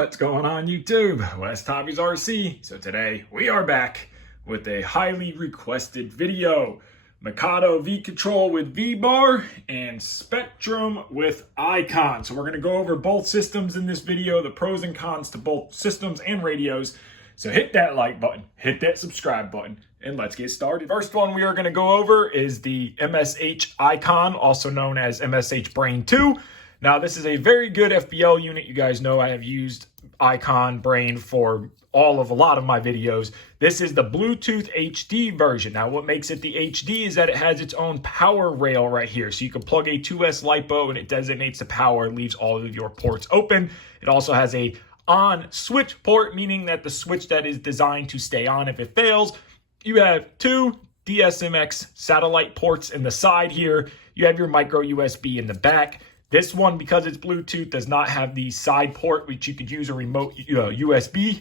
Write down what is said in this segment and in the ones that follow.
What's going on YouTube? WestHobbiesRC. So today we are back with a highly requested video. Mikado Vcontrol with Vbar and Spektrum with iKon. So we're going to go over both systems in this video, the pros and cons to both systems and radios. So hit that like button, hit that subscribe button, and let's get started. First one we are going to go over is the MSH iKon, also known as MSH Brain 2. Now, this is a very good FBL unit. You guys know I have used iKon Brain for a lot of my videos. This is the Bluetooth HD version. Now, what makes it the HD is that it has its own power rail right here. So you can plug a 2S LiPo and it designates the power, leaves all of your ports open. It also has a on switch port, meaning that the switch that is designed to stay on if it fails. You have two DSMX satellite ports in the side here. You have your micro USB in the back. This one, because it's Bluetooth, does not have the side port, which you could use a remote USB.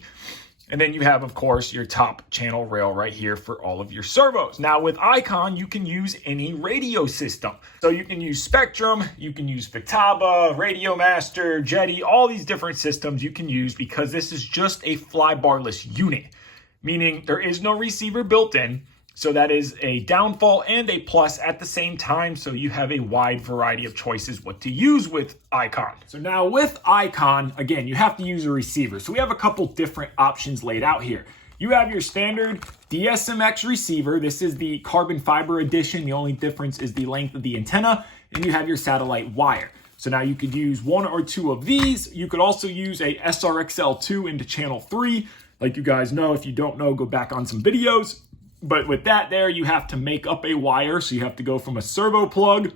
And then you have, of course, your top channel rail right here for all of your servos. Now, with iKon, you can use any radio system. So you can use Spektrum, you can use Vbar, Radio Master, Jetty, all these different systems you can use because this is just a flybarless unit, meaning there is no receiver built in. So that is a downfall and a plus at the same time. So you have a wide variety of choices what to use with iKon. So now with iKon, again, you have to use a receiver. So we have a couple different options laid out here. You have your standard DSMX receiver. This is the carbon fiber edition. The only difference is the length of the antenna. And you have your satellite wire. So now you could use one or two of these. You could also use a SRXL2 into channel 3. Like you guys know, if you don't know, go back on some videos. But with that there, you have to make up a wire. So you have to go from a servo plug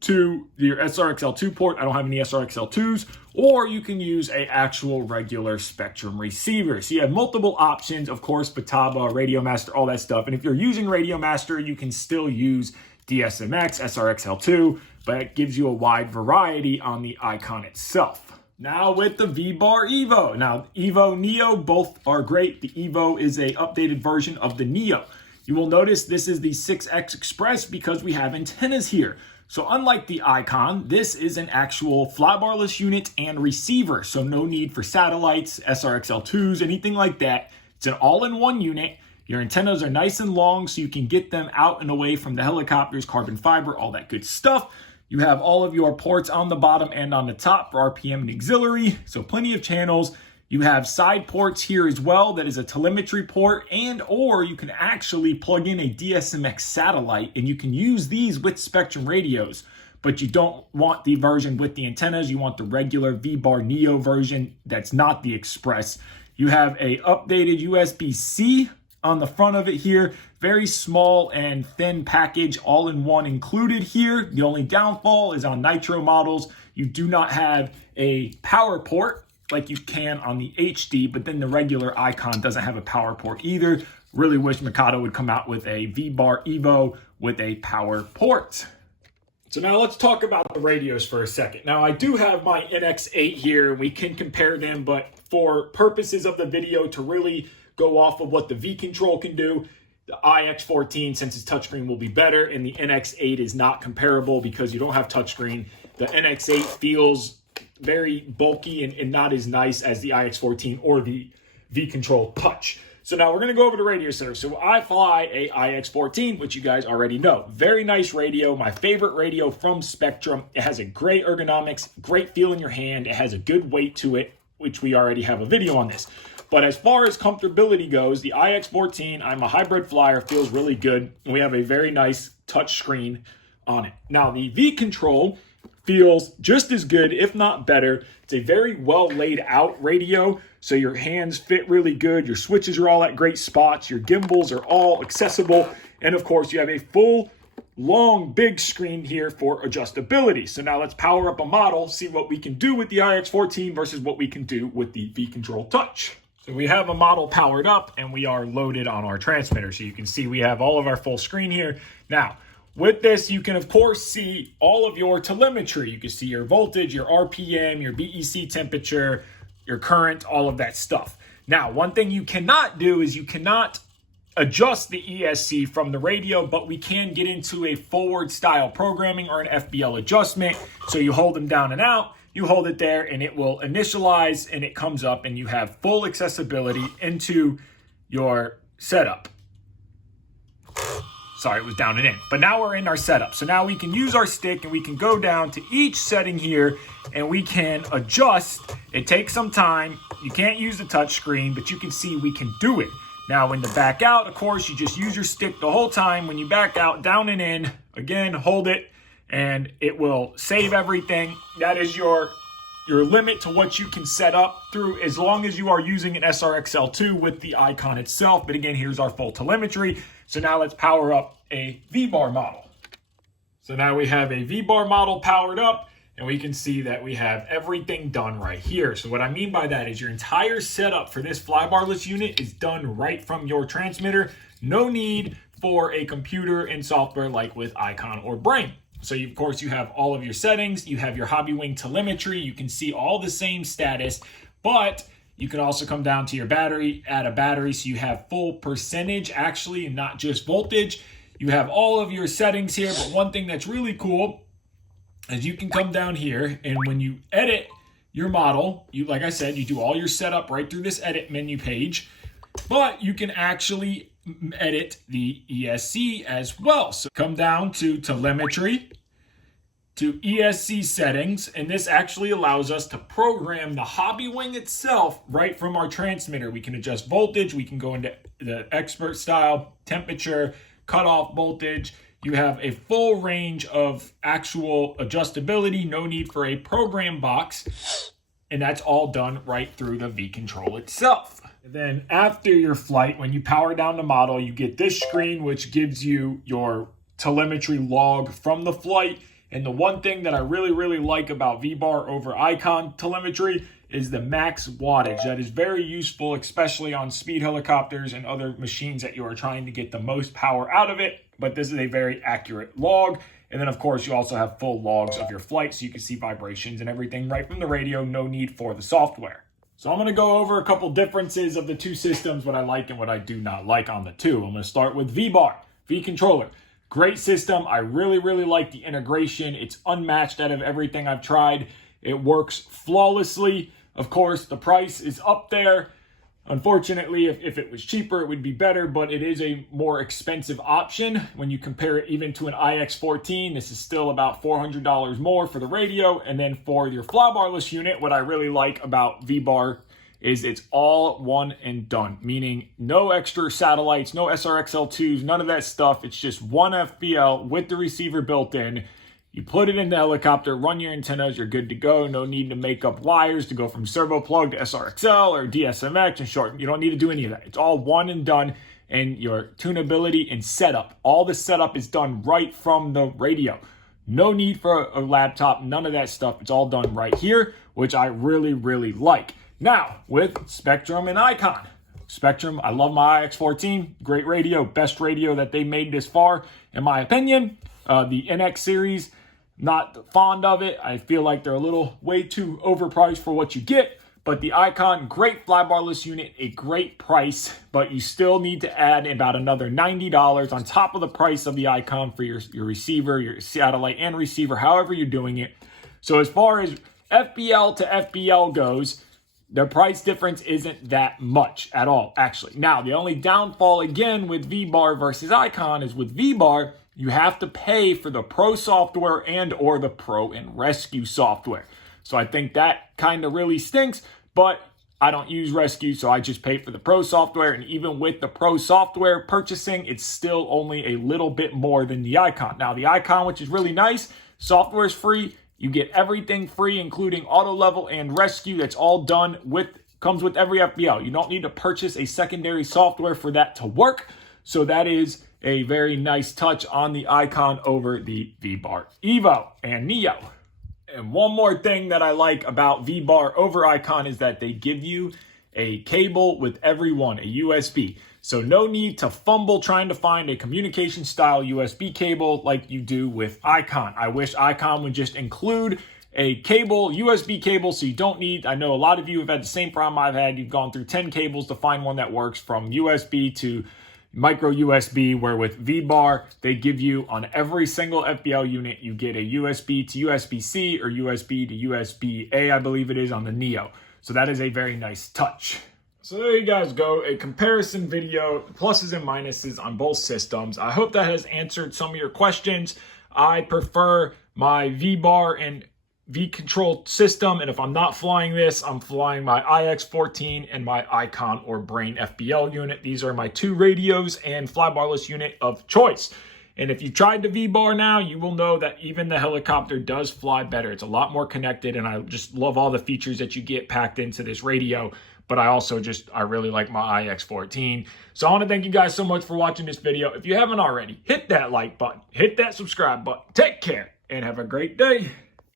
to your SRXL2 port. I don't have any SRXL2s. Or you can use a actual regular Spektrum receiver. So you have multiple options. Of course, Vbar, Radio Master, all that stuff. And if you're using Radio Master, you can still use DSMX, SRXL2. But it gives you a wide variety on the iKon itself. Now with the Vbar Evo. Now, Evo, Neo, both are great. The Evo is a updated version of the Neo. You will notice this is the 6X Express because we have antennas here. So unlike the iKon, this is an actual flybarless unit and receiver. So no need for satellites, SRXL2s, anything like that. It's an all-in-one unit. Your antennas are nice and long so you can get them out and away from the helicopters, carbon fiber, all that good stuff. You have all of your ports on the bottom and on the top for RPM and auxiliary, so plenty of channels. You have side ports here as well. That is a telemetry port, and or you can actually plug in a DSMX satellite, and you can use these with Spektrum radios, but you don't want the version with the antennas. You want the regular Vbar Neo version that's not the Express. You have a updated USB-C on the front of it here. Very small and thin package, all in one included here. The only downfall is on Nitro models. You do not have a power port like you can on the HD, but then the regular iKon doesn't have a power port either. Really wish Mikado would come out with a Vbar Evo with a power port. So now let's talk about the radios for a second. Now I do have my NX8 here. We can compare them, but for purposes of the video to really go off of what the Vcontrol can do, the iX14, since its touchscreen, will be better, and the NX8 is not comparable because you don't have touchscreen. The NX8 feels very bulky and not as nice as the iX14 or the Vcontrol Touch. So now we're going to go over the radio center. So I fly a iX14, which you guys already know. Very nice radio, my favorite radio from Spektrum. It has a great ergonomics, great feel in your hand. It has a good weight to it, which we already have a video on this. But as far as comfortability goes, the iX14, I'm a hybrid flyer, feels really good. We have a very nice touch screen on it. Now, the Vcontrol feels just as good, if not better. It's a very well laid out radio, so your hands fit really good. Your switches are all at great spots. Your gimbals are all accessible. And of course, you have a full, long, big screen here for adjustability. So now let's power up a model, see what we can do with the iX14 versus what we can do with the Vcontrol Touch. So we have a model powered up and we are loaded on our transmitter. So you can see we have all of our full screen here. Now, with this, you can of course see all of your telemetry. You can see your voltage, your RPM, your BEC temperature, your current, all of that stuff. Now, one thing you cannot do is you cannot adjust the ESC from the radio, but we can get into a forward style programming or an FBL adjustment. So you hold them down and out. you hold it there and it will initialize and it comes up and you have full accessibility into your setup. Sorry, it was down and in. But now we're in our setup. So now we can use our stick and we can go down to each setting here and we can adjust. It takes some time. You can't use the touch screen, but you can see we can do it. Now, when to back out, of course, you just use your stick the whole time. When you back out, down and in, again, hold it and it will save everything. That is your limit to what you can set up through, as long as you are using an SRXL2 with the iKon itself. But again, here's our full telemetry. So now let's power up a Vbar model. So now we have a Vbar model powered up and we can see that we have everything done right here. So what I mean by that is your entire setup for this flybarless unit is done right from your transmitter. No need for a computer and software like with iKon or Brain. So of course you have all of your settings, you have your Hobbywing telemetry, you can see all the same status, but you can also come down to your battery, add a battery so you have full percentage actually and not just voltage. You have all of your settings here, but one thing that's really cool is you can come down here and when you edit your model, like I said, you do all your setup right through this edit menu page, but you can actually edit the ESC as well. So come down to telemetry, to ESC settings, and this actually allows us to program the Hobbywing itself right from our transmitter. We can adjust voltage, we can go into the expert style, temperature, cutoff voltage. You have a full range of actual adjustability, no need for a program box, and that's all done right through the Vcontrol itself. And then after your flight, when you power down the model, you get this screen which gives you your telemetry log from the flight. And the one thing that I really like about Vbar over iKon telemetry is the max wattage. That is very useful, especially on speed helicopters and other machines that you are trying to get the most power out of it. But this is a very accurate log. And then of course you also have full logs of your flight so you can see vibrations and everything right from the radio, no need for the software. So I'm gonna go over a couple differences of the two systems, what I like and what I do not like on the two. I'm gonna start with Vbar, Vcontroller. Great system. I really like the integration. It's unmatched out of everything I've tried. It works flawlessly. Of course, the price is up there. Unfortunately, if it was cheaper, it would be better, but it is a more expensive option. When you compare it even to an iX14, this is still about $400 more for the radio. And then for your flybarless unit, what I really like about Vbar is it's all one and done, meaning no extra satellites, no SRXL2s, none of that stuff. It's just one FPL with the receiver built in. You put it in the helicopter, run your antennas, you're good to go. No need to make up wires to go from servo plug to SRXL or DSMX and short. You don't need to do any of that. It's all one and done. And your tunability and setup, all the setup is done right from the radio. No need for a laptop, none of that stuff. It's all done right here, which I really like. Now, with Spektrum and iKon. Spektrum, I love my iX14. Great radio, best radio that they made this far, in my opinion. The NX series, not fond of it. I feel like they're a little way too overpriced for what you get. But the iKon, great flybarless unit, a great price. But you still need to add about another $90 on top of the price of the iKon for your receiver, your satellite and receiver, however you're doing it. So as far as FBL to FBL goes, the price difference isn't that much at all, actually. Now, the only downfall, again, with Vbar versus iKon is with Vbar, you have to pay for the Pro software and or the Pro and Rescue software. So I think that kind of really stinks, but I don't use Rescue, so I just pay for the Pro software. And even with the Pro software purchasing, it's still only a little bit more than the iKon. Now, the iKon, which is really nice, software is free. You get everything free, including auto level and rescue. That's all done comes with every FBL. You don't need to purchase a secondary software for that to work. So that is a very nice touch on the iKon over the Vbar Evo and Neo. And one more thing that I like about Vbar over iKon is that they give you a cable with every one, a USB. So no need to fumble trying to find a communication style USB cable like you do with iKon. I wish iKon would just include a cable, USB cable, so you don't need, I know a lot of you have had the same problem I've had. You've gone through 10 cables to find one that works from USB to micro USB, where with Vbar, they give you on every single FPL unit, you get a USB to USB-C or USB to USB-A, I believe it is, on the Neo. So that is a very nice touch. So there you guys go, a comparison video, pluses and minuses on both systems. I hope that has answered some of your questions. I prefer my Vbar and Vcontrol system, and if I'm not flying this, I'm flying my iX14 and my iKon or Brain FPL unit. These are my two radios and flybarless unit of choice. And if you tried the Vbar now, you will know that even the helicopter does fly better. It's a lot more connected, and I just love all the features that you get packed into this radio. But I really like my iX14. So I want to thank you guys so much for watching this video. If you haven't already, hit that like button, hit that subscribe button. Take care and have a great day.